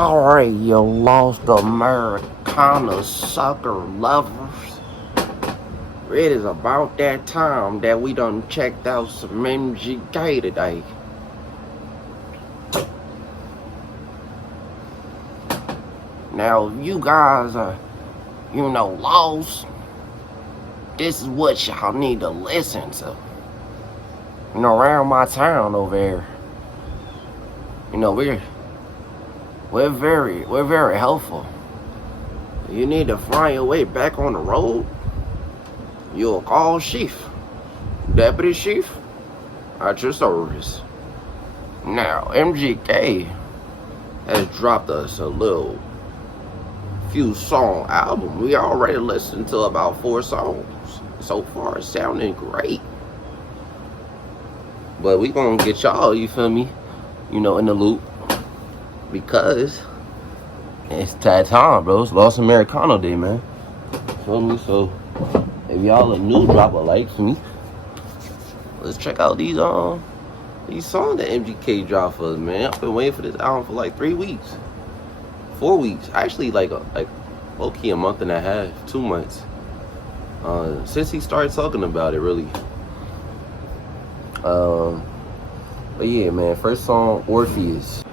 Sorry you lost Americana sucker lovers. It is about that time that we done checked out some MGK today. Now, if you guys are, lost, this is what y'all need to listen to. Around my town over here, we're very helpful. You need to find your way back on the road, you'll call Chief, Deputy Chief, at your service. Now, MGK has dropped us a few song album. We already listened to about 4 songs. So far, it's sounding great. But we gonna get y'all, you feel me, in the loop. Because it's that time, bro. It's Lost Americana Day, man. Feel me? So if y'all are new, drop a like for me. Let's check out these songs that MGK dropped for us, man. I've been waiting for this album for like 3 weeks, 4 weeks. Actually, like low-key a month and a half, 2 months. Since he started talking about it, really. But yeah, man. First song, Orpheus.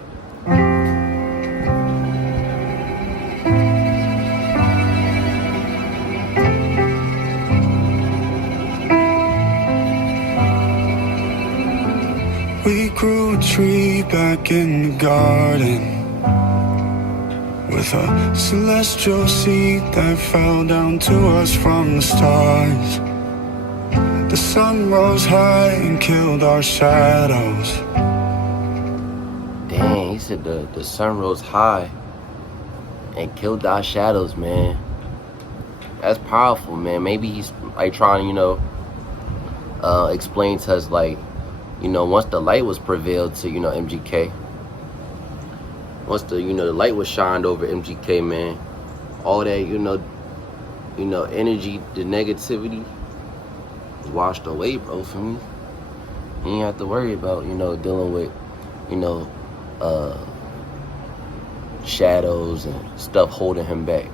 We grew a tree back in the garden with a celestial seed that fell down to us from the stars. The sun rose high and killed our shadows. Dang, he said the sun rose high and killed our shadows, man. That's powerful, man. Maybe he's like trying to, explain to us, like, once the light was prevailed to, MGK. Once the light was shined over MGK, man. All that, energy, the negativity was washed away, bro, for me. You ain't have to worry about, dealing with, shadows and stuff holding him back.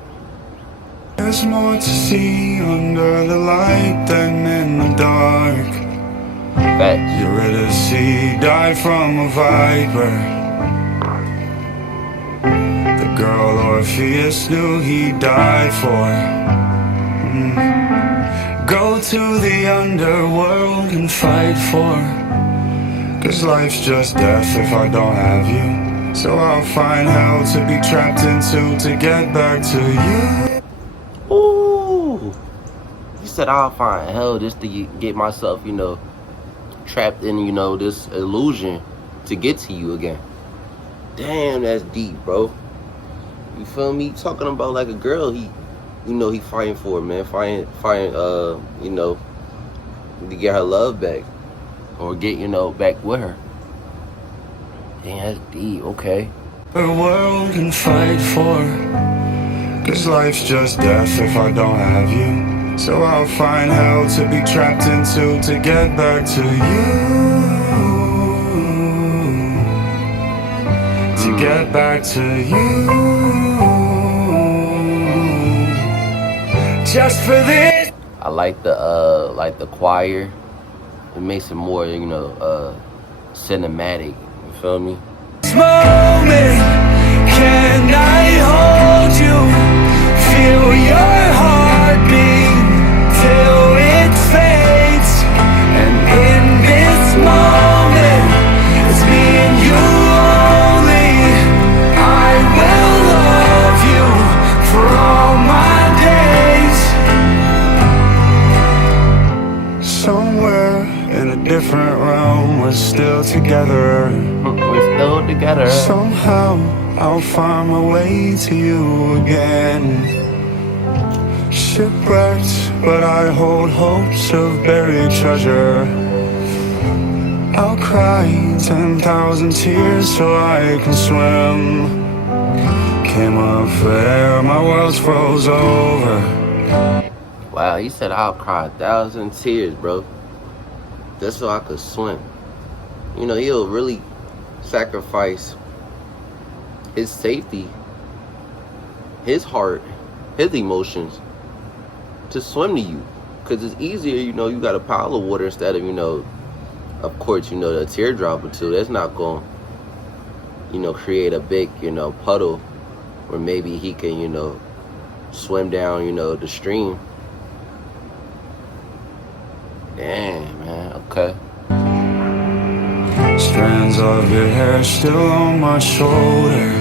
There's more to see under the light than in the dark. Facts. Eurydice died from a viper. The girl Orpheus knew he died for. Go to the underworld and fight for. 'Cause life's just death if I don't have you. So I'll find hell to be trapped into to get back to you. Ooh. He said I'll find hell just to get myself, trapped in, this illusion to get to you again. Damn, that's deep, bro. You feel me? Talking about like a girl he fighting for, man. Fighting, to get her love back. Or get, back with her. Damn, that's deep, okay. The world can fight for. 'Cause life's just death if I don't have you. So I'll find hell to be trapped into to get back to you. To get back to you. Just for this. I like the choir. It makes it more, cinematic. You feel me? This moment, can I hold you? Feel your heartbeat till it fades. And in this moment, it's me and you only. I will love you for all my days. Somewhere in a different realm, we're still together. We're still together. Somehow I'll find my way to you again. Shipwrecked, but I hold hopes of buried treasure. I'll cry 10,000 tears so I can swim. Came up for air, my world's froze over. Wow, he said I'll cry 1,000 tears, bro. Just so I could swim. He'll really sacrifice his safety, his heart, his emotions to swim to you. Because it's easier, you know, you got a pile of water instead of, you know, of course, you know, the teardrop or two. That's not going to, you know, create a big, you know, puddle where maybe he can, you know, swim down, you know, the stream. Damn, man, okay. Strands of your hair still on my shoulder,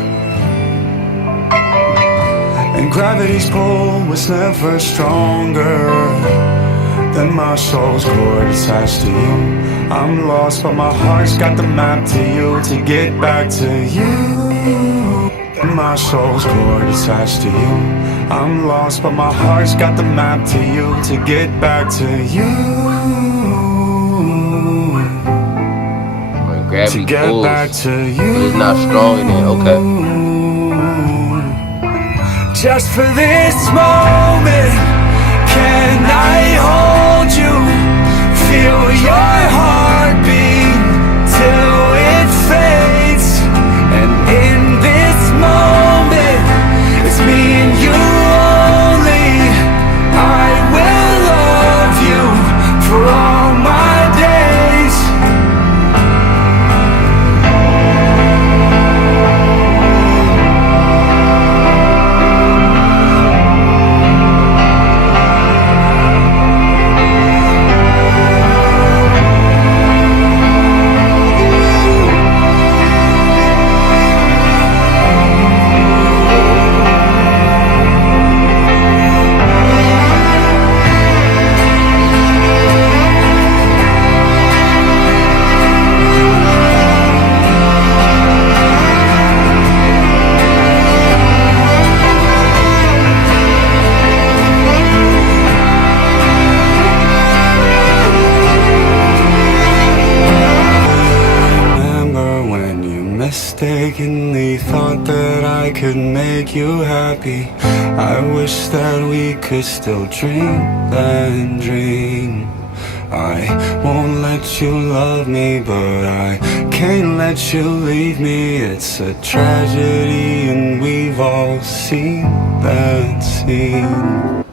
and gravity's pull was never stronger than my soul's cord attached to you. I'm lost, but my heart's got the map to you to get back to you. And my soul's cord attached to you. I'm lost, but my heart's got the map to you to get back to you. Gravity to get pulls, back to you. but it's not strong enough. Okay. Just for this moment, can I hold you? Feel your heartbeat till it fades. And in this moment, it's me and you only. I will love you for all my days. Mistakenly thought that I could make you happy. I wish that we could still dream that dream. I won't let you love me, but I can't let you leave me. It's a tragedy and we've all seen that scene.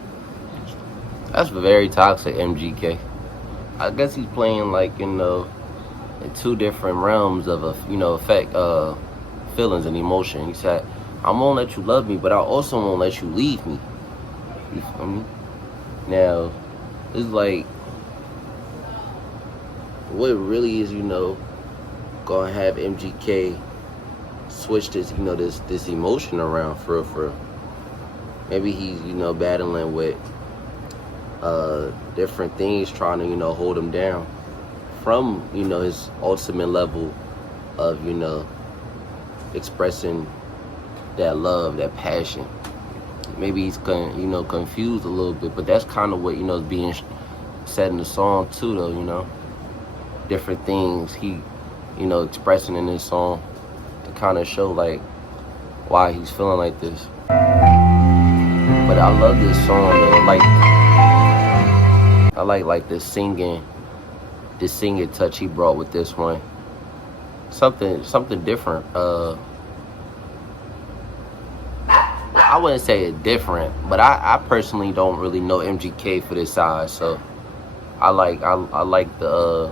That's very toxic, MGK. I guess he's playing like, you know, in two different realms of feelings and emotion. He said, I won't let you love me, but I also won't let you leave me. You feel me? Now, it's like, what really is, you know, gonna have MGK switch this, you know, this emotion around for real. Maybe he's, you know, battling with different things trying to, you know, hold him down from, you know, his ultimate level of, you know, expressing that love, that passion. Maybe he's confused a little bit, but that's kind of what, you know, is being said in the song too, though, you know. Different things he, you know, expressing in this song to kind of show like why he's feeling like this. But I love this song though. I like this singing touch he brought with this one. Something different. I wouldn't say it different, but I personally don't really know MGK for this side, so I like the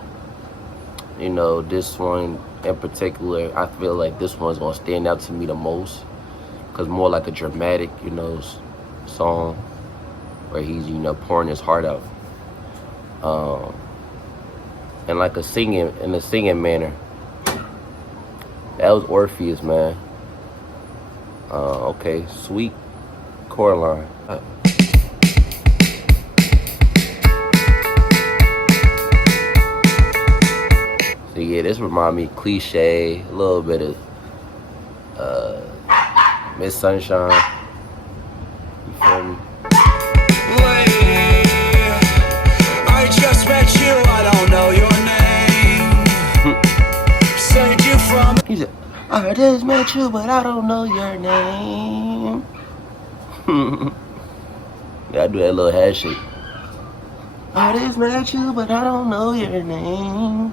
you know, this one in particular. I feel like this one's gonna stand out to me the most, cause more like a dramatic, you know, song where he's, you know, pouring his heart out, and like a singing manner. That was Orpheus, man. Okay, Sweet Coraline. So yeah, this remind me of Cliche, a little bit of Miss Sunshine. You feel me? I just met you, I don't know your name. Saved you from. He said, I just met you, but I don't know your name. Yeah, I do that little head shake. I just met you, but I don't know your name.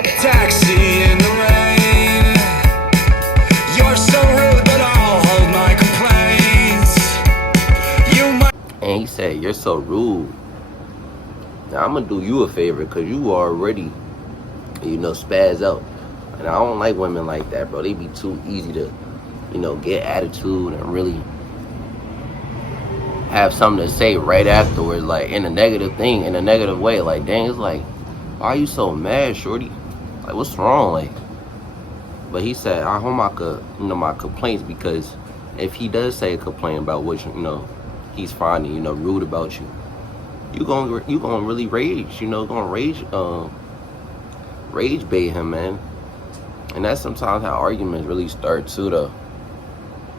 Taxi in the rain. Dang, he said, you're so rude. Now, I'm going to do you a favor because you already, spaz out. And I don't like women like that, bro. They be too easy to, get attitude and really have something to say right afterwards, like in a negative way. Like, dang, it's like, why are you so mad, shorty? Like, what's wrong? Like, but he said, I hope my complaints, because if he does say a complaint about what, he's finding, rude about you, you gonna really rage, rage bait him, man. And that's sometimes how arguments really start too, though.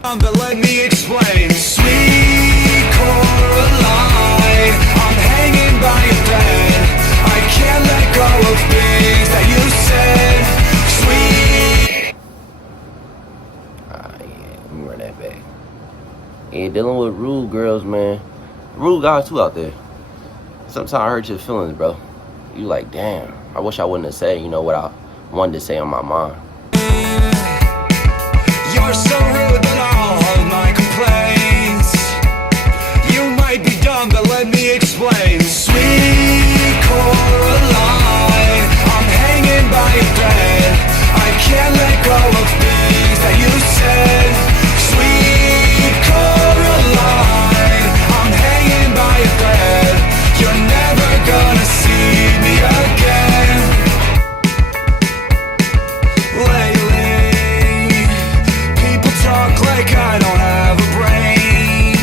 But let me explain. Sweet Coraline, I'm hanging by a thread. I can't let go of things that you said. Sweet. Yeah, let me run that back. Yeah, dealing with rude girls, man. Rude guys too out there. Sometimes I hurt your feelings, bro. You like, damn, I wish I wouldn't have said, what I wanted to say on my mind. You're so rude that I'll hold my complaints. You might be dumb, but let me explain. Sweet Coraline, I'm hanging by a thread. I can't let go of things that you said. Sweet Coraline, I'm hanging by a thread. You're never gonna see me again. Lately, people talk like I don't have a brain,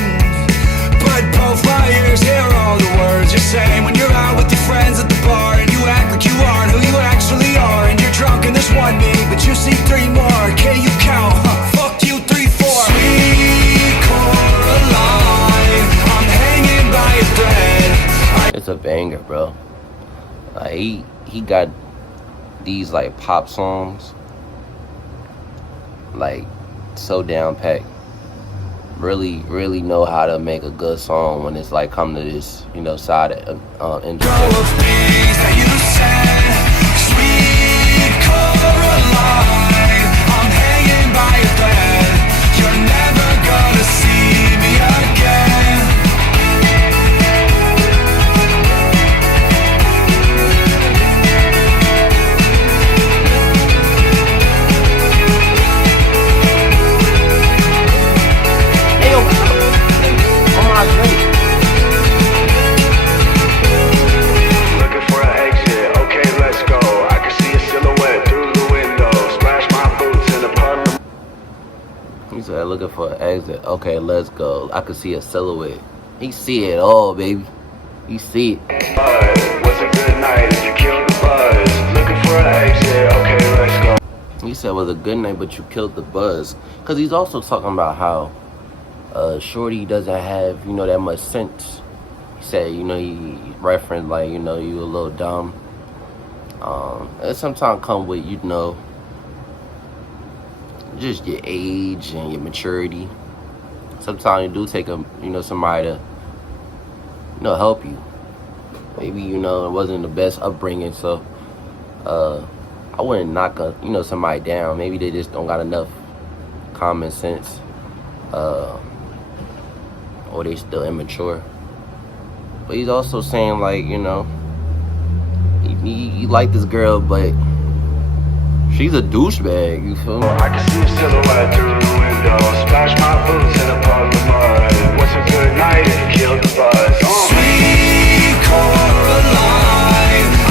but both my ears hear all the words you're saying. When you're out with your friends at the bar and you act like you aren't who you actually are, and you're drunk and there's one me, but you see three more. Can you count? Fuck you, 3, 4. Sweet Coraline, I'm hanging by a thread. It's a banger, bro. Like, he got these like pop songs, like, so down packed. Really, really know how to make a good song when it's like come to this, side of industry. I'm hanging by a thread. You're never gonna see me again. Hey, yo, on my drink. Looking for an exit, okay, let's go. I can see a silhouette through the window. Splash my boots in the puddle. He said, looking for an exit. Okay, let's go. I could see a silhouette. He see it all, baby. He see it. Was a good night, you killed the buzz. Looking for an exit, okay, let's go. He said it was a good night, but you killed the buzz. Because he's also talking about how shorty doesn't have, that much sense. He said, he referenced, like, you a little dumb. It sometimes come with, just your age and your maturity. Sometimes you do take somebody to, help you. Maybe, it wasn't the best upbringing, so I wouldn't knock somebody down. Maybe they just don't got enough common sense, or they still immature. But he's also saying, like, he like this girl, but she's a douchebag, you feel me? I can see a silhouette through the window. Splash my boots in a puddle of mud. Was a good night, it killed the buzz. Sweet Coraline,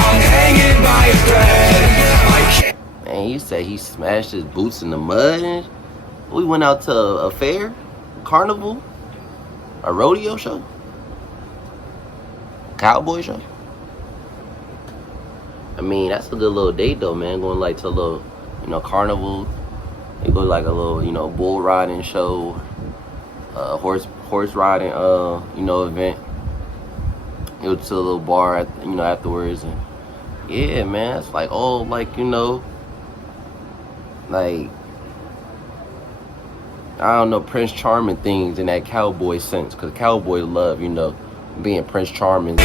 I'm hanging by a thread. Man, he said he smashed his boots in the mud. We went out to a fair, carnival, a rodeo show, cowboy show. I mean, that's a good little date though, man. Going like to a little, carnival. They go like a little, bull riding show, horse riding, event. Go to a little bar, afterwards, and yeah, man, it's like all like, like, I don't know, Prince Charming things in that cowboy sense, cause cowboys love, being Prince Charming.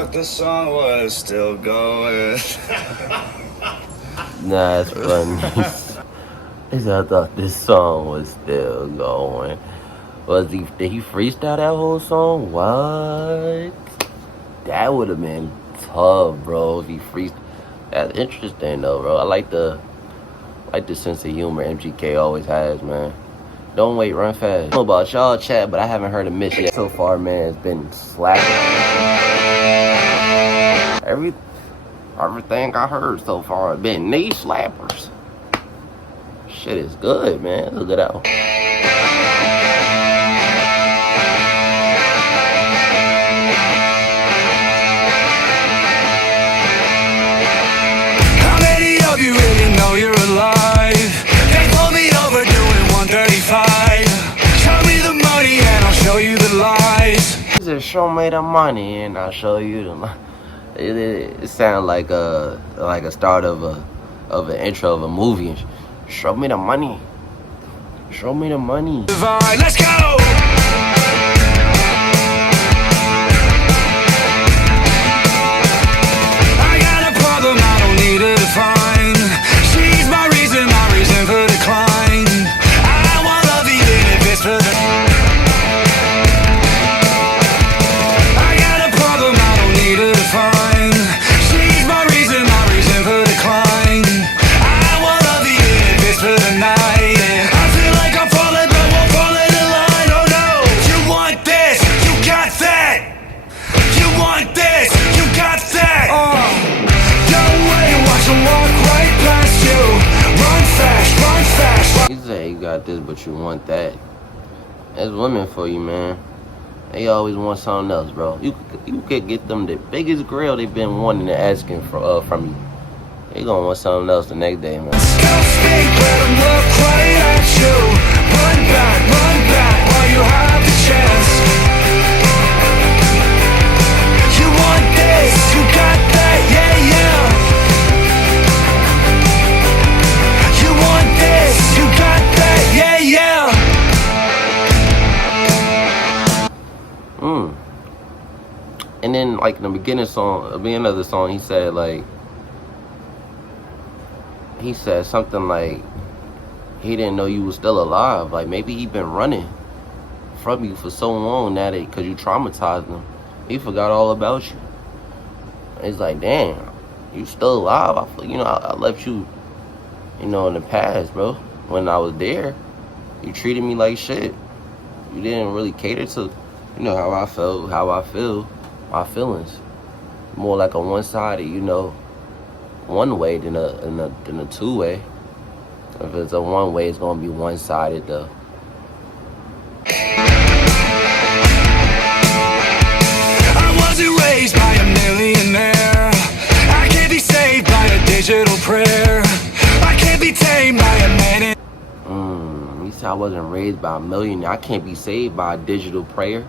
thought the song was still going. Nah, it's funny. He said, I thought this song was still going. Did he freestyle that whole song? What? That would have been tough, bro, if he freestyle. That's interesting though, bro. I like the sense of humor MGK always has, man. Don't wait, run fast. I don't know about y'all chat, but I haven't heard a miss yet. So far, man, it's been slapping. Everything I heard so far has been knee slappers. Shit is good, man. Look at that. How many of you really know you're alive? They pulled me over doing 135. Show me the money and I'll show you the lies. He said, show me the money and I'll show you the lies. It sounds like a start of an intro of a movie. Show me the money. Show me the money. Let's go! I got a problem I don't need to define. She's my reason for decline. I want love even if it's for the... I got a problem I don't need to define. She's my reason for decline. I want love even if it's for the night. He said you got this, but you want that. That's women for you, man. They always want something else, bro. You could get them the biggest grill they've been wanting and asking for from you. They gonna want something else the next day, man. Don't speak, let them look right at you. Run back while you have the chance. You want this, you got that, yeah, yeah. You want this, you got that, yeah, yeah. And then, like, in the beginning of the song, he said something like he didn't know you was still alive. Like, maybe he been running from you for so long now that because you traumatized him, he forgot all about you. It's like, damn, you still alive. I left you, in the past, bro. When I was there, you treated me like shit. You didn't really cater to, how I felt, how I feel, my feelings. More like a one-sided, one way than a two-way. If it's a one way, it's gonna be one-sided though. I wasn't raised by a millionaire. I can't be saved by a digital prayer. I can't be tamed by a man. He said I wasn't raised by a millionaire. I can't be saved by a digital prayer.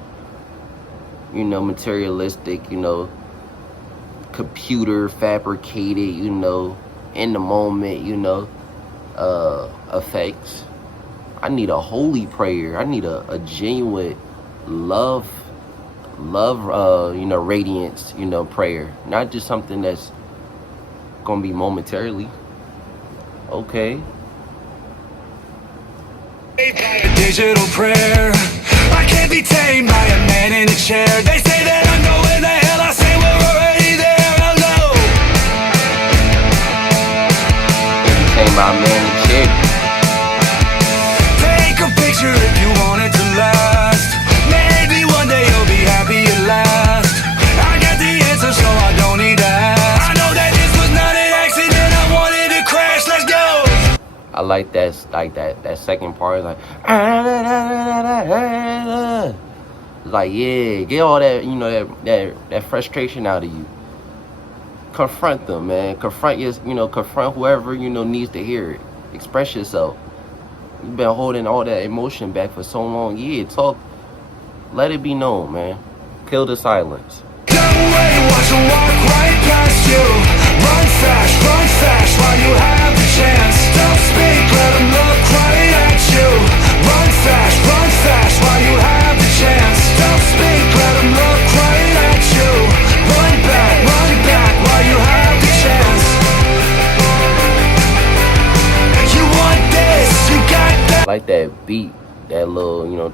Materialistic, computer fabricated, in the moment, effects. I need a holy prayer. I need a genuine love, radiance, prayer. Not just something that's gonna be momentarily. Okay. A digital prayer. I can't be tamed by a man in a chair. They say that I'm going to hell. I say we're already there. Hello. Tamed by a man in a chair. Take a picture if you want it to last. Maybe one day you'll be happy at last. I got the answer, so I don't need to ask. I know that this was not an accident. I wanted to crash. Let's go. I like that second part. It's like, yeah, get all that, that frustration out of you. Confront them, man. Confront whoever, needs to hear it. Express yourself. You've been holding all that emotion back for so long. Yeah, talk. Let it be known, man. Kill the silence. Don't wait, watch them walk right past you. Run fast while you have the chance. Don't speak, let them look right at you. Run fast while you have the chance. Don't speak, let them look right at you. Run like that beat, that little, you know,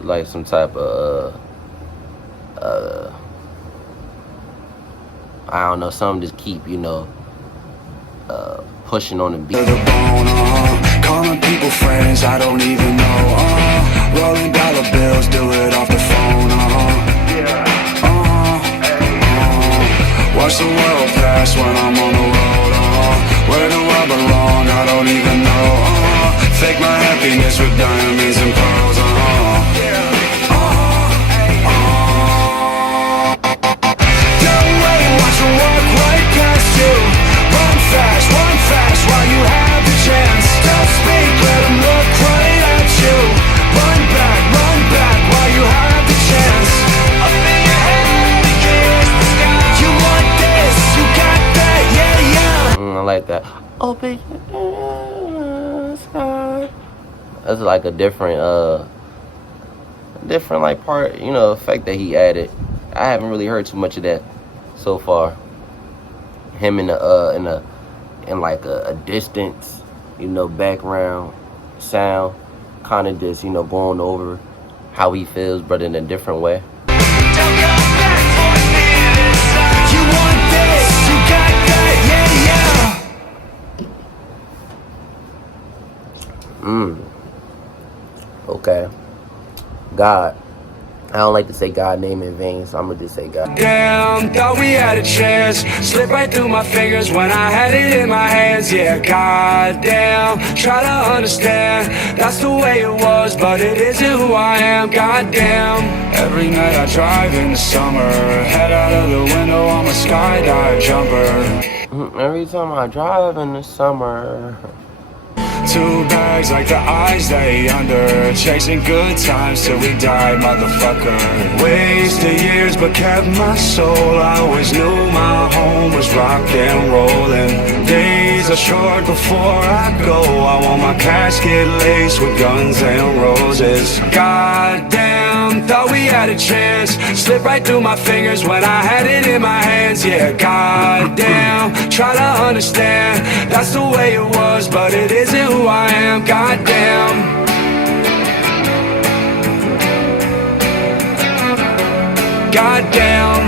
like some type of I don't know, something just keep, you know, pushing on the beat. To the bone, calling people friends I don't even know, rolling dollar bills, do it off the phone, watch the world pass when I'm on the road, where do I belong, I don't even know, fake my happiness with diamonds and pearls, don't wait, watch them walk right past you, run fast while you have the chance, don't speak, let them look right at you, run back while you have the chance, up in your head against the sky, you want this, you got that, yeah. I like that. Open your sky. That's like a different like part, you know, effect that he added. I haven't really heard too much of that so far. Him in like a distance, you know, background sound, kind of just, you know, going over how he feels, but in a different way. Okay. God. I don't like to say God name in vain, so I'm gonna just say God. Damn, thought we had a chance. Slipped right through my fingers when I had it in my hands. Yeah, goddamn. Try to understand, that's the way it was, but it isn't who I am. Goddamn. Every night I drive in the summer, head out of the window, I'm a skydive jumper. Every time I drive in the summer. 2 bags like the eyes they under, chasing good times till we die, motherfucker. Wasted years but kept my soul, I always knew my home was rock and rollin'. Days are short before I go, I want my casket laced with guns and roses. Goddamn, thought we had a chance. Slipped right through my fingers when I had it in my hands. Yeah, goddamn, try to understand, that's the way it was, but it isn't who I am. Goddamn. Goddamn.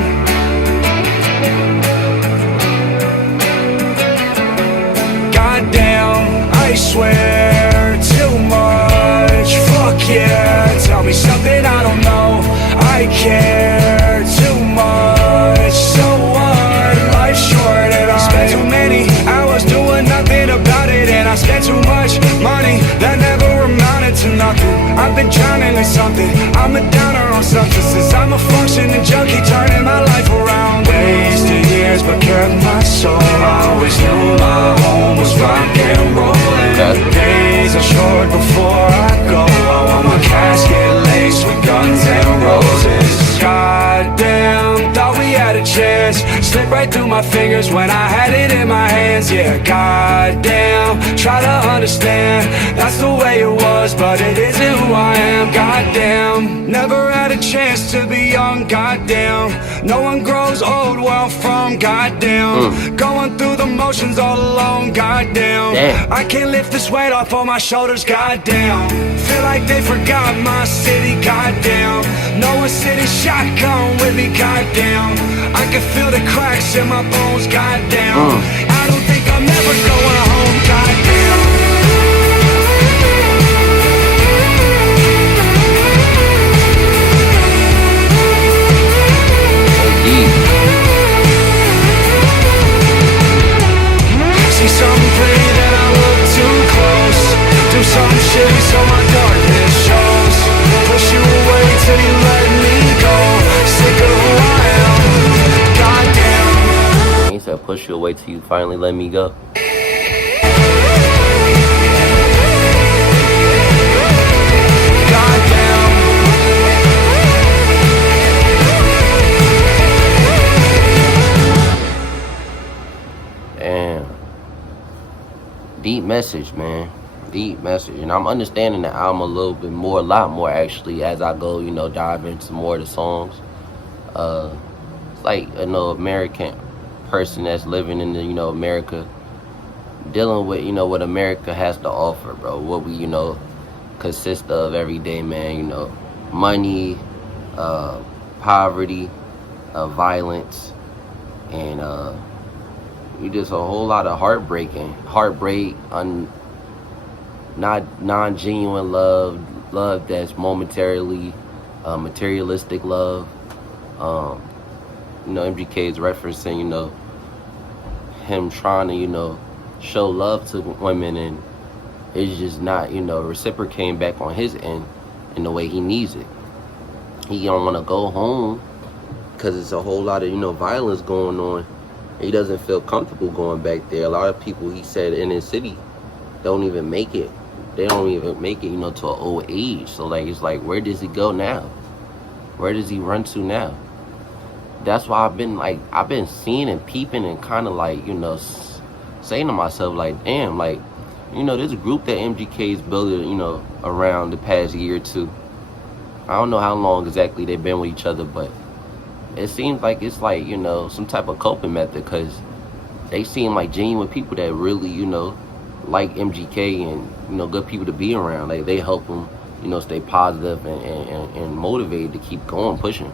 Goddamn, I swear too much. Fuck yeah, tell me something I don't know. I care too much. So what? Life's short and I spent too many hours doing nothing about it, and I spent too much money that never amounted to nothing. I've been drowning in something, I'm a downer on substances, I'm a functioning junkie turning my life around. Wasted years but kept my soul, I always knew my home was rock and rollin'. Days are short before I go, I want my casket laced with guns and roses. Goddamn, thought we had a chance. Slipped right through my fingers when I had it in my hands. Yeah, goddamn, try to understand, that's the way it was, but it isn't who I am. Goddamn, never had a chance to be young. Goddamn, no one grows old where I'm from. Goddamn, going through the motions all alone. Goddamn, I can't lift this weight off on my shoulders. Goddamn, feel like they forgot my city. Goddamn, no one's sitting shotgun with me. Goddamn, I can feel the cracks in my bones. Goddamn, I don't think I'm ever going home. Goddamn. See something pretty, then I look too close. Do something shitty so my darkness shows. Push you away till you let me go. Sick of who I am. Goddamn. He said push you away till you finally let me go. Deep message, man. Deep message. And I'm understanding the album a little bit more, a lot more actually, as I go, you know, dive into more of the songs. It's like, you know, American person that's living in the, you know, America, dealing with, what America has to offer, bro. What we, consist of every day, man. Money, poverty, violence, and just a whole lot of heartbreak, not non-genuine love that's momentarily materialistic love. MGK is referencing, him trying to, show love to women, and it's just not, reciprocating back on his end in the way he needs it. He don't want to go home because it's a whole lot of, violence going on. He doesn't feel comfortable going back there. A lot of people, he said, in his city don't even make it. They don't even make it, to an old age. So, it's like, where does he go now? Where does he run to now? That's why I've been seeing and peeping and kind of saying to myself, damn, this group that MGK is building, around the past year or two. I don't know how long exactly they've been with each other, but it seems like it's some type of coping method, because they seem like genuine people that really, like MGK and, good people to be around. They help them, stay positive and motivated to keep going, pushing.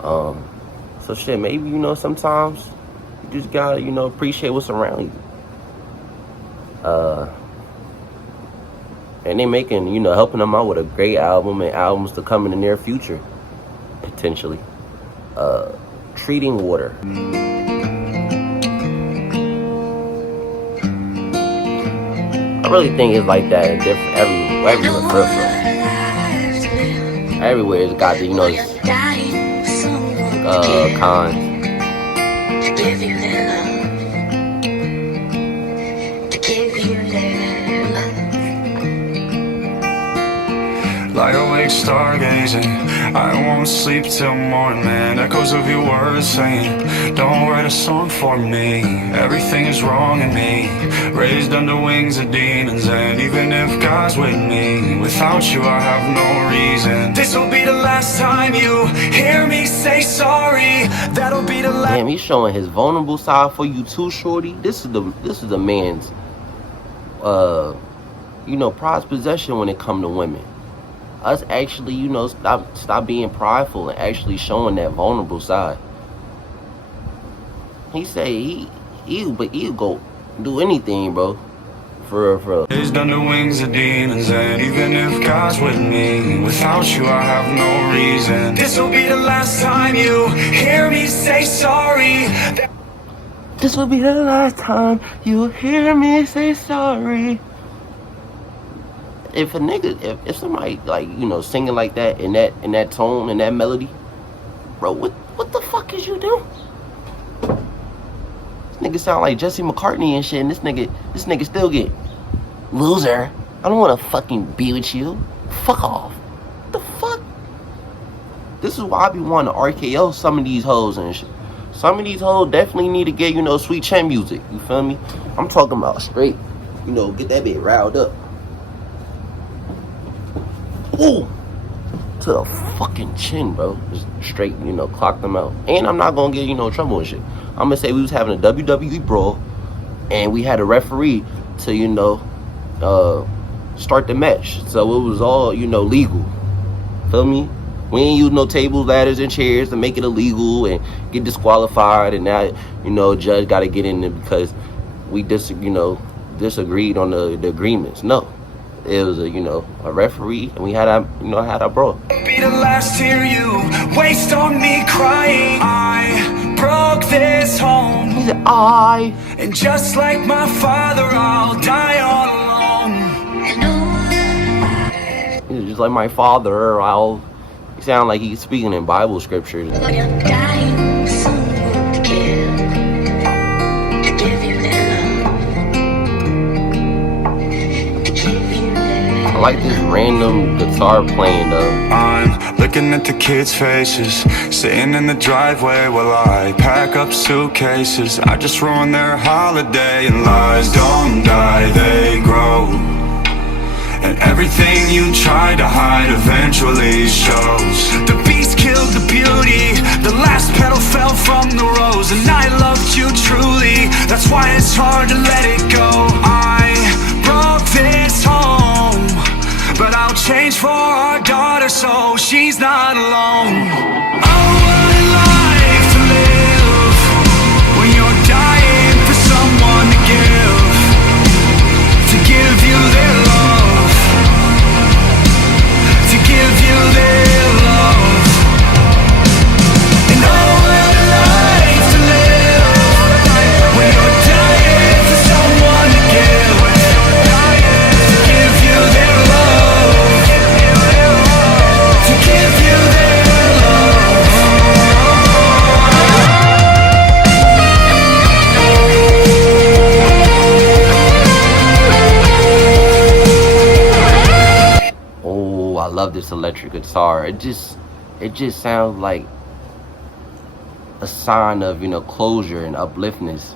So shit, maybe, sometimes you just gotta, appreciate what's around you. And they making, helping them out with a great album and albums to come in the near future, potentially. Treating Water. I really think it's like that in different everywhere it's got the, cons. Lie awake stargazing, I won't sleep till morning. Echoes of your words saying, don't write a song for me. Everything is wrong in me, raised under wings of demons. And even if God's with me, without you I have no reason. This'll be the last time you hear me say sorry. That'll be the last. Damn, he's showing his vulnerable side for you too, shorty. This is the man's prized possession when it come to women. Us actually, stop being prideful and actually showing that vulnerable side. He say he'll go do anything, bro. For real. Raised under wings of demons, and even if God's with me, without you I have no reason. This'll be the last time you hear me say sorry. This will be the last time you hear me say sorry. If a nigga, if somebody singing like that in that tone and that melody, bro, what the fuck is you doing? This nigga sound like Jesse McCartney and shit, and this nigga still get loser. I don't want to fucking be with you. Fuck off. What the fuck? This is why I be wanting to RKO some of these hoes and shit. Some of these hoes definitely need to get sweet chin music. You feel me? I'm talking about straight. Get that bit riled up. Ooh, to the fucking chin, bro. Just straight, clock them out. And I'm not gonna get, trouble and shit. I'm gonna say we was having a WWE brawl, and we had a referee to, start the match. So it was all, legal. Feel me? We ain't use no tables, ladders, and chairs to make it illegal and get disqualified. And now, judge got to get in there because we disagreed on the agreements. No. It was a referee, and we had our brawl. Be the last tear you waste on me crying. I broke this home. He said, and just like my father, I'll die all alone. He's just like my father. He sound like he's speaking in Bible scriptures. I like this random guitar playing though. I'm looking at the kids' faces, sitting in the driveway while I pack up suitcases. I just ruined their holiday, and lies don't die, they grow. And everything you try to hide eventually shows. The beast killed the beauty, the last petal fell from the rose. And I loved you truly, that's That's why it's hard to let it go. I broke this home, but I'll change for our daughter so she's not alone. Oh, what a life to live when you're dying for someone to give you their love, to give you their love. And oh, what a life to live when you're dying for someone to give you their love, to give you their love. Oh, I love this electric guitar. It just sounds like a sign of, you know, closure and upliftness.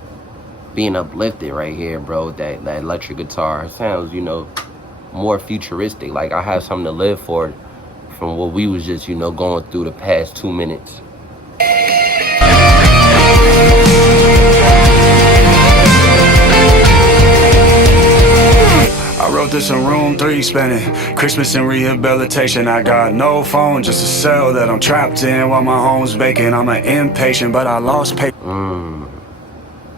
Being uplifted right here, bro. That electric guitar. It sounds, you know, more futuristic. Like I have something to live for from what we was just, you know, going through the past 2 minutes. I wrote this in room 3, spending Christmas in rehabilitation. I got no phone, just a cell that I'm trapped in while my home's vacant. I'm an impatient, but I lost patience.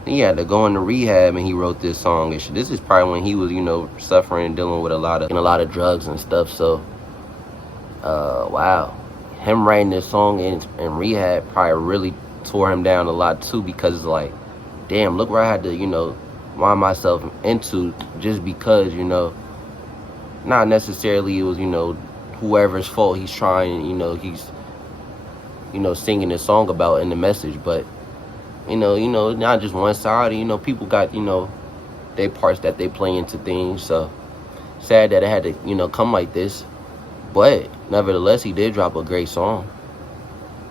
He had to go into rehab and he wrote this song and shit. This is probably when he was, you know, suffering and dealing with a lot of drugs and stuff. So, wow. Him writing this song in rehab probably really tore him down a lot too, because it's like, damn, look where I had to, you know, wind myself into just because, you know, not necessarily it was, you know, whoever's fault he's trying, you know, he's, you know, singing this song about in the message, but you know, not just one side. You know, people got, you know, their parts that they play into things. So sad that it had to, you know, come like this, but nevertheless, he did drop a great song.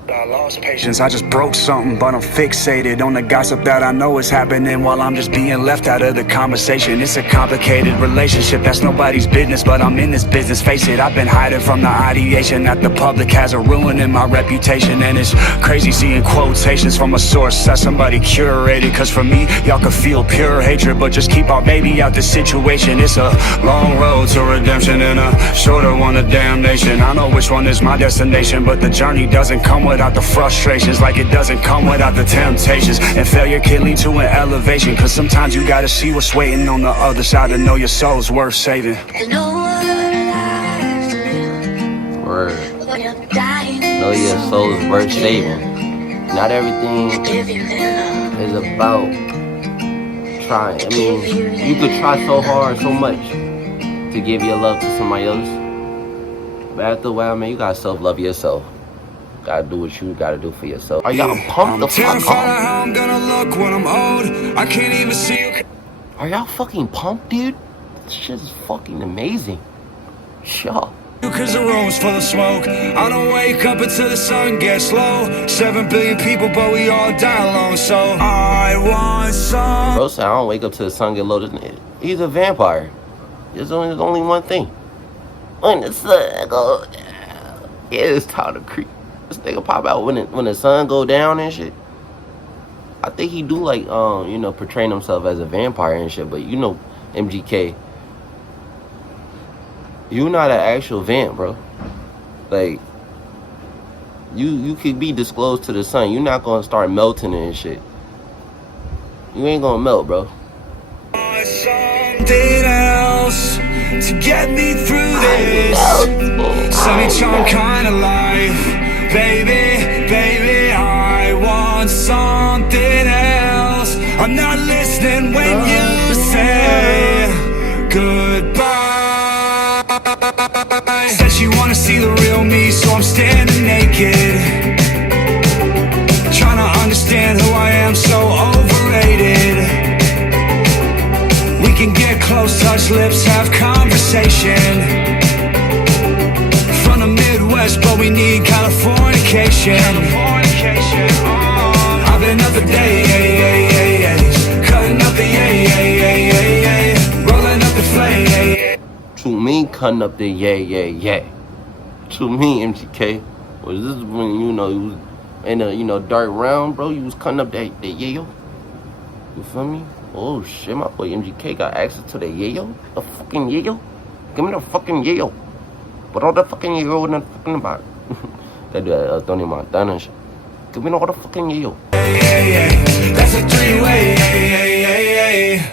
I lost patience, I just broke something, but I'm fixated on the gossip that I know is happening while I'm just being left out of the conversation. It's a complicated relationship, that's nobody's business, but I'm in this business, face it. I've been hiding from the ideation that the public has a ruining my reputation. And it's crazy seeing quotations from a source that somebody curated, cause for me, y'all could feel pure hatred, but just keep our baby out the situation. It's a long road to redemption and a shorter one to damnation. I know which one is my destination, but the journey doesn't come without the frustrations, like it doesn't come without the temptations. And failure can lead to an elevation, cause sometimes you gotta see what's waiting on the other side to know your soul's worth saving. Word. Know your soul's worth saving. Not everything is about trying. I mean, you could try so hard, so much to give your love to somebody else, but after a while, man, you gotta self-love yourself. Gotta do what you gotta do for yourself. Are y'all pumped the fuck up? How I'm gonna look when I'm old. I can't even see you. Are y'all fucking pumped, dude? This shit is fucking amazing. Sure. Cause the room's full of smoke. I don't wake up until the sun gets low. 7 billion people, but we all die alone. So I want some. Bro said I don't wake up till the sun get low. He's a vampire. There's only one thing. When the sun go down, yeah, it's time to creep. This nigga pop out when the sun go down and shit. I think he do like you know, portraying himself as a vampire and shit, but you know, MGK, you not an actual vamp, bro. Like you could be disclosed to the sun. You're not gonna start melting and shit. You ain't gonna melt, bro. Something else to get me through this sunny charm kind of life. Baby, I want something else. I'm not listening when you say goodbye. Said she wanna see the real me, so I'm standing naked, trying to understand who I am, so overrated. We can get close, touch lips, have conversation. From the Midwest, but we need Californication. I've been up a day, cutting up the rolling up the flame. To me, cutting up the yeah. To me, MGK, was this when, you know, you was in a, you know, dark round, bro? You was cutting up that yeah. You feel me? Oh shit, my boy MGK got access to the yayo? The fucking yayo? Give me the fucking yayo. Put all the fucking yayo in the fucking box. They do that Tony Montana and shit. Give me all the fucking yayo. That's a three-way.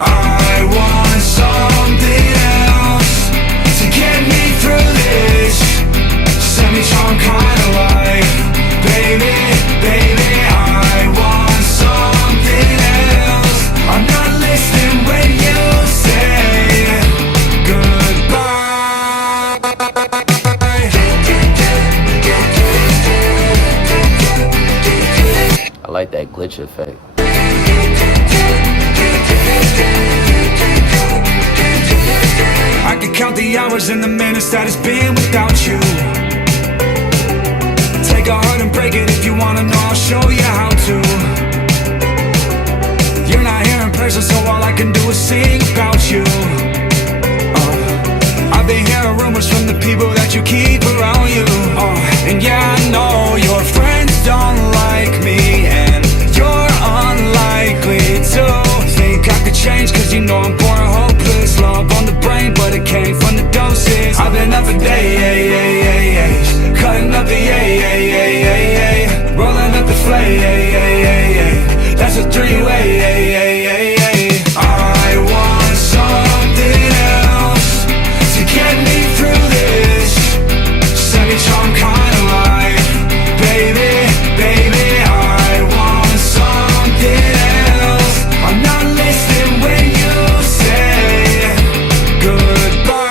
I want something else to get me through this semi-charm kind of life. Baby, I want something else. I'm not listening when you say goodbye. I like that glitch effect. I could count the hours and the minutes that it's been without you. Take a heart and break it if you wanna know, I'll show you how to. You're not here in person, so all I can do is sing about you. I've been hearing rumors from the people that you keep around you. And yeah, I know your friends don't like me, and you're unlikely to think I could change, cause you know I'm pouring hopeless love on the brain, but it came from the doses. I've been up for days, cutting up the rolling up the flame, that's a three-way. I want something else to get me through this semi-charm kind of life. Baby, I want something else. I'm not listening when you say goodbye.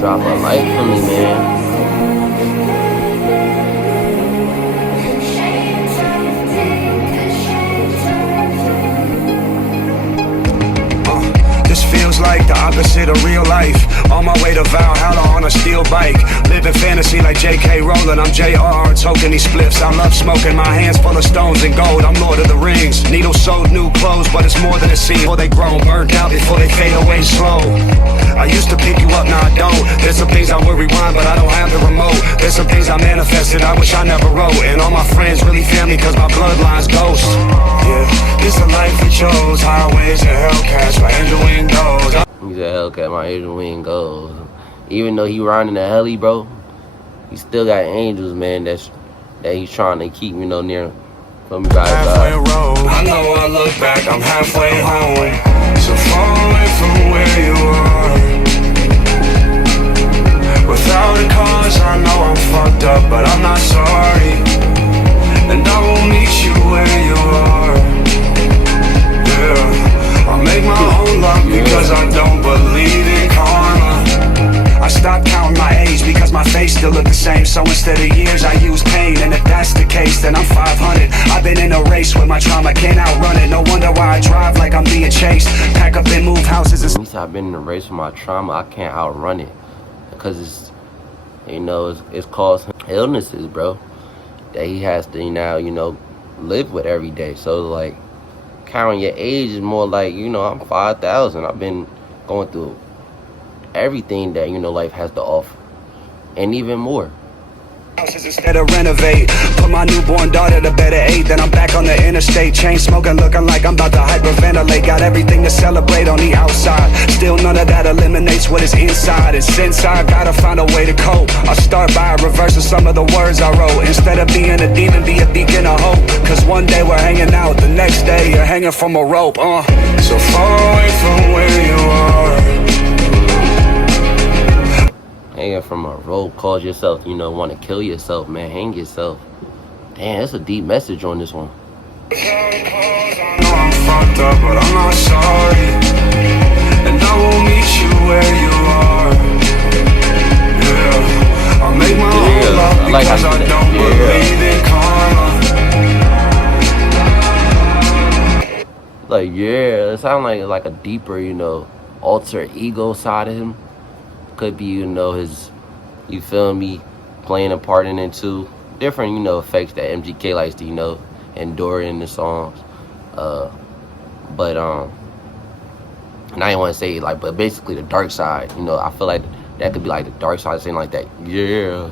Drop a like for me, man. This feels like the opposite of real life. On my way to Valhalla on a steel bike, living fantasy like J.K. Rowling. I'm J.R.R. toking these spliffs. I love smoking, my hands full of stones and gold. I'm Lord of the Rings. Needles sewed, new clothes, but it's more than it seems. Before they grown, burnt out before they fade away slow. I used to pick you up, now I don't. There's some things I will rewind, but I don't have the remote. There's some things I manifested, I wish I never wrote. And all my friends really family, cause my bloodline's ghost. Yeah, this the life we chose. Highways and Hellcats, my angel wing goes. He's a Hellcat, my angel wing goes. Even though he riding the heli, bro, he still got angels, man, that he's trying to keep, you know, near from me by his halfway road. I know I look back, I'm halfway home. So far away from where you are. Without a cause, I know I'm fucked up, but I'm not sorry. And I will meet you where you are. Yeah, I'll make my own luck because I don't believe in karma. I stopped counting my age because my face still look the same. So instead of years, I use pain. And if that's the case, then I'm 500. I've been in a race with my trauma, can't outrun it. No wonder why I drive like I'm being chased. Pack up and move houses and... At least I've been in a race with my trauma, I can't outrun it. Because it's, you know, it's caused him illnesses, bro, that he has to now, you know, live with every day. So, like, counting your age is more like, you know, I'm 5,000. I've been going through everything that, you know, life has to offer, and even more. Instead of renovate, put my newborn daughter to bed at 8, then I'm back on the interstate, chain smoking, looking like I'm about to hyperventilate. Got everything to celebrate on the outside, still none of that eliminates what is inside. It's inside, gotta find a way to cope. I'll start by reversing some of the words I wrote. Instead of being a demon, be a beacon of hope. Cause one day we're hanging out, the next day you're hanging from a rope. So far away from where you are. Hanging from a rope, cause yourself, you know, want to kill yourself, man. Hang yourself. Damn, that's a deep message on this one. I know I'm fucked up, but I'm not sorry. And I will meet you where you are. Yeah, I'll make my own luck because I don't believe in karma. Like, yeah, it sounds like a deeper, you know, alter ego side of him. Could be, you know, his, you feel me, playing a part in it too. Different, you know, effects that MGK likes to, you know, endure in the songs. And I didn't want to say, like, but basically the dark side, you know, I feel like that could be like the dark side saying like that. Yeah,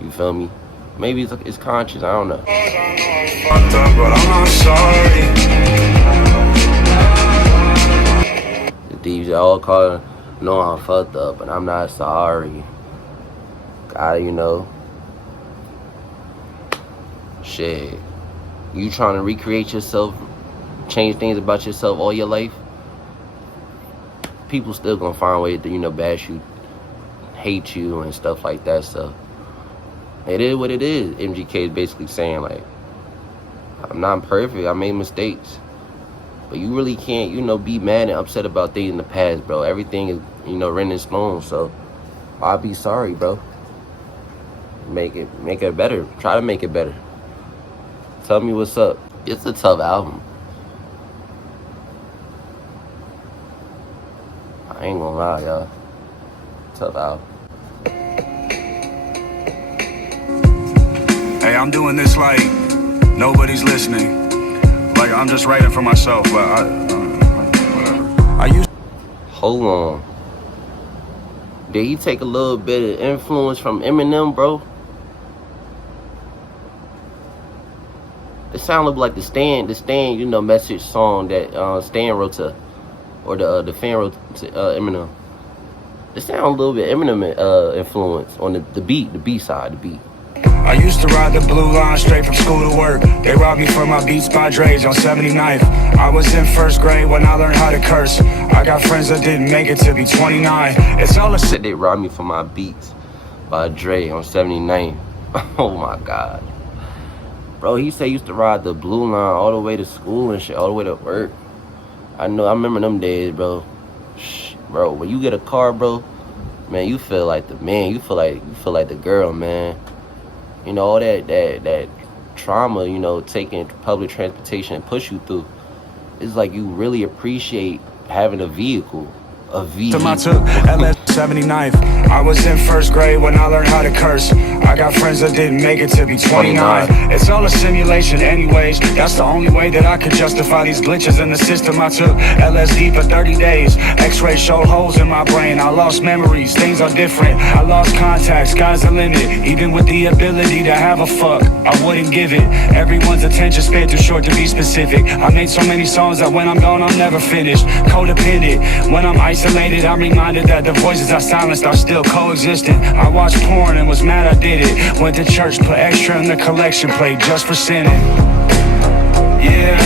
you feel me? Maybe it's conscious. I don't know. Fucked up, but I'm not sorry. The thieves all call, no, I'm fucked up, but I'm not sorry. Gotta, you know, shit. You trying to recreate yourself, change things about yourself all your life? People still gonna find ways to, you know, bash you, hate you, and stuff like that. So it is what it is. MGK is basically saying, like, I'm not perfect. I made mistakes. But you really can't, you know, be mad and upset about things in the past, bro. Everything is, you know, written in stone. So I'll be sorry, bro. Make it better. Try to make it better. Tell me what's up. It's a tough album. I ain't gonna lie, y'all. Tough album. Hey, I'm doing this like nobody's listening. Like I'm just writing for myself, but whatever. I used. Hold on. Did he take a little bit of influence from Eminem, bro? It sounded like the Stan, you know, message song that Stan wrote to, or the fan wrote to Eminem. It sounded a little bit Eminem influence on the beat, the B side, the beat. I used to ride the blue line straight from school to work. They robbed me for my Beats by Dre's on 79th. I was in first grade when I learned how to curse. I got friends that didn't make it to be 29. It's all a Said they robbed me for my Beats by Dre on 79th. Oh my God. Bro, he said he used to ride the blue line all the way to school and shit, all the way to work. I remember them days, bro. Bro, when you get a car, bro, man, you feel like the man. You feel like the girl, man. You know, all that trauma, you know, taking public transportation push you through. It's like you really appreciate having a vehicle. A vehicle. I took LS 79th. I was in first grade when I learned how to curse. I got friends that didn't make it to be 29. It's all a simulation anyways. That's the only way that I could justify these glitches in the system. I took LSD for 30 days. X-ray showed holes in my brain. I lost memories, things are different. I lost contact, sky's the limit. Even with the ability to have a fuck, I wouldn't give it. Everyone's attention span too short to be specific. I made so many songs that when I'm gone I'm never finished. Codependent, when I'm isolated I'm reminded that the voices I silenced are still coexistent. I watched porn and was mad I did it. Went to church, put extra in the collection plate just for sinning. Yeah.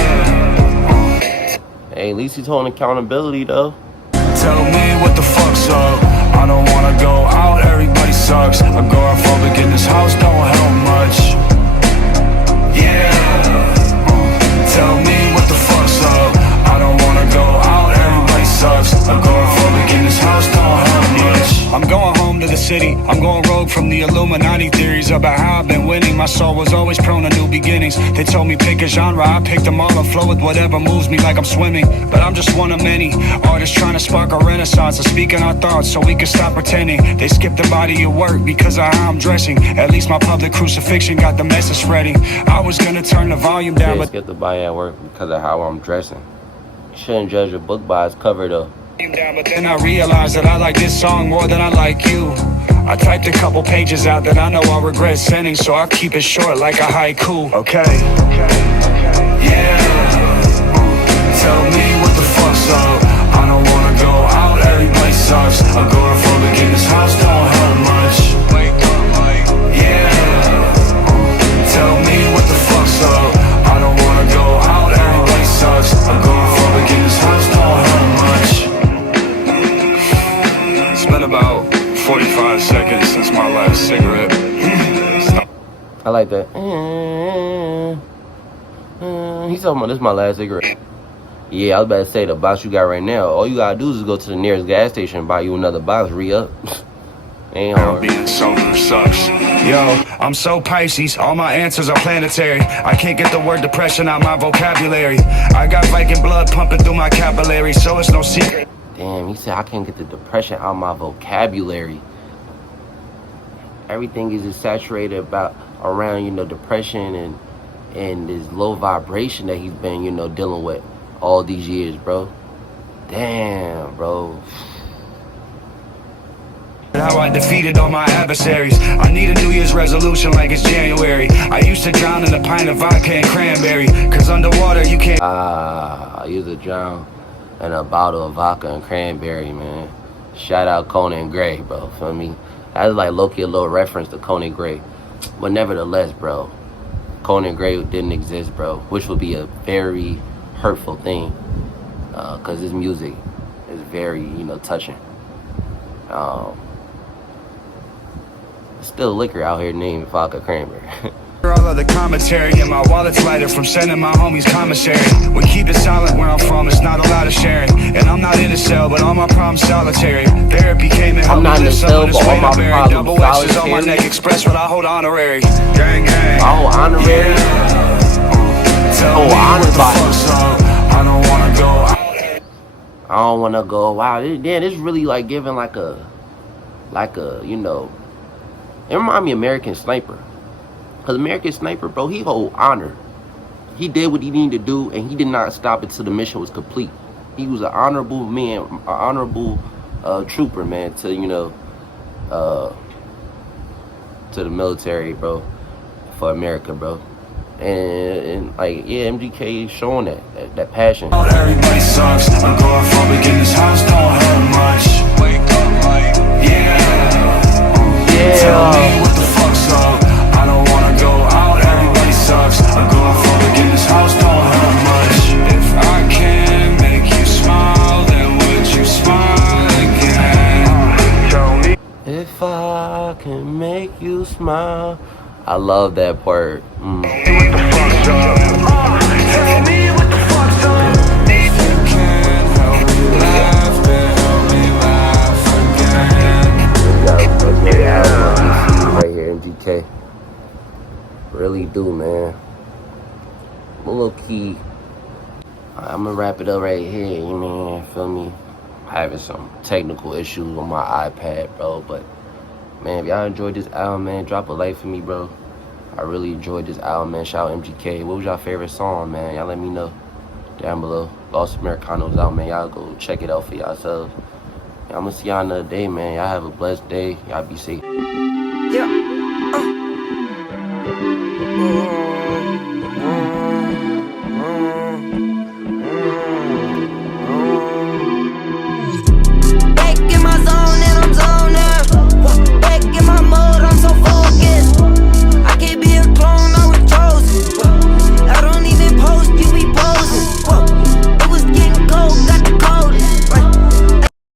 Hey, at least he's holding accountability though. Tell me what the fuck's up. I don't wanna go out, everybody sucks. Agoraphobic in this house don't help much. Yeah. Tell me what the fuck's up. I don't wanna go out, everybody sucks. Agoraphobic in this house don't help much. I'm going home to the city. I'm going rogue from the Illuminati theories about how I've been winning. My soul was always prone to new beginnings. They told me pick a genre, I picked them all and flow with whatever moves me like I'm swimming. But I'm just one of many artists trying to spark a renaissance of speaking our thoughts so we can stop pretending. They skip the body of work because of how I'm dressing. At least my public crucifixion got the message spreading. I was gonna turn the volume down, but skip the body at work because of how I'm dressing. You shouldn't judge a book by its cover though. But then I realized that I like this song more than I like you. I typed a couple pages out that I know I'll regret sending, so I'll keep it short like a haiku. Okay. Yeah. Tell me what the fuck's up. I don't wanna go out, everybody sucks. Agoraphobic in this house don't help much. Yeah. Tell me what the fuck's up. I don't wanna go out, everybody sucks. Agoraphobic in this house don't help much. It's been about 45 seconds since my last cigarette. I like that. He's talking about this is my last cigarette. Yeah, I was about to say the box you got right now. All you gotta do is go to the nearest gas station and buy you another box, re-up. Ain't hard. Being sober sucks. Yo, I'm so Pisces, all my answers are planetary. I can't get the word depression out my vocabulary. I got Viking blood pumping through my capillary, so it's no secret. Damn, he said I can't get the depression out my vocabulary. Everything is just saturated around, you know, depression and this low vibration that he's been, you know, dealing with all these years, bro. Damn, bro. how I defeated all my adversaries. I need a New Year's resolution like it's January. I used to drown in a pint of vodka and cranberry, cause underwater you can't. I used to drown in a bottle of vodka and cranberry, man. Shout out Conan Gray, bro, feel me? That's like low-key a little reference to Conan Gray. But nevertheless, bro, Conan Gray didn't exist, bro, which would be a very hurtful thing, because his music is very, touching. Still liquor out here named vodka cranberry. All of the commentary and my wallet's lighter from sending my homies commissary. We keep it silent where I'm from, it's not a lot of sharing. And I'm not in a cell, but all my problems solitary. Therapy came and helped me lift some of this weight I bear. Double X's on my neck, express what I hold honorary. Gang, gang. Oh, honorary? Honored by I don't wanna go out. I don't wanna go out. Damn, it's really like giving like a, it remind me of American Sniper. Cause American Sniper, bro, he hold honor. He did what he needed to do, and he did not stop until the mission was complete. He was an honorable man, an honorable trooper, man, to to the military, bro, for America, bro. And like, yeah, MGK is showing that passion. Everybody sucks. I'm going for beginners. House don't hurt much. Wake up, like, yeah. Tell me what the fuck's up. I don't wanna go out. Everybody sucks. I'm going for beginners. House don't hurt much. If I can make you smile, then would you smile again? Tell me. If I can make you smile. I love that part. What the fuck's up? Tell me what the fuck's up. If you can't help me laugh, then help me laugh again. Yeah, right here, MGK. Really do, man. I'm a little key. I'm gonna wrap it up right here, you man. Feel me? Having some technical issues on my iPad, bro. But man, if y'all enjoyed this album, man, drop a like for me, bro. I really enjoyed this album, man. Shout out MGK. What was y'all favorite song, man? Y'all let me know down below. Lost Americano's out, man. Y'all go check it out for yourselves. I'm gonna see y'all another day, man. Y'all have a blessed day. Y'all be safe. Yeah.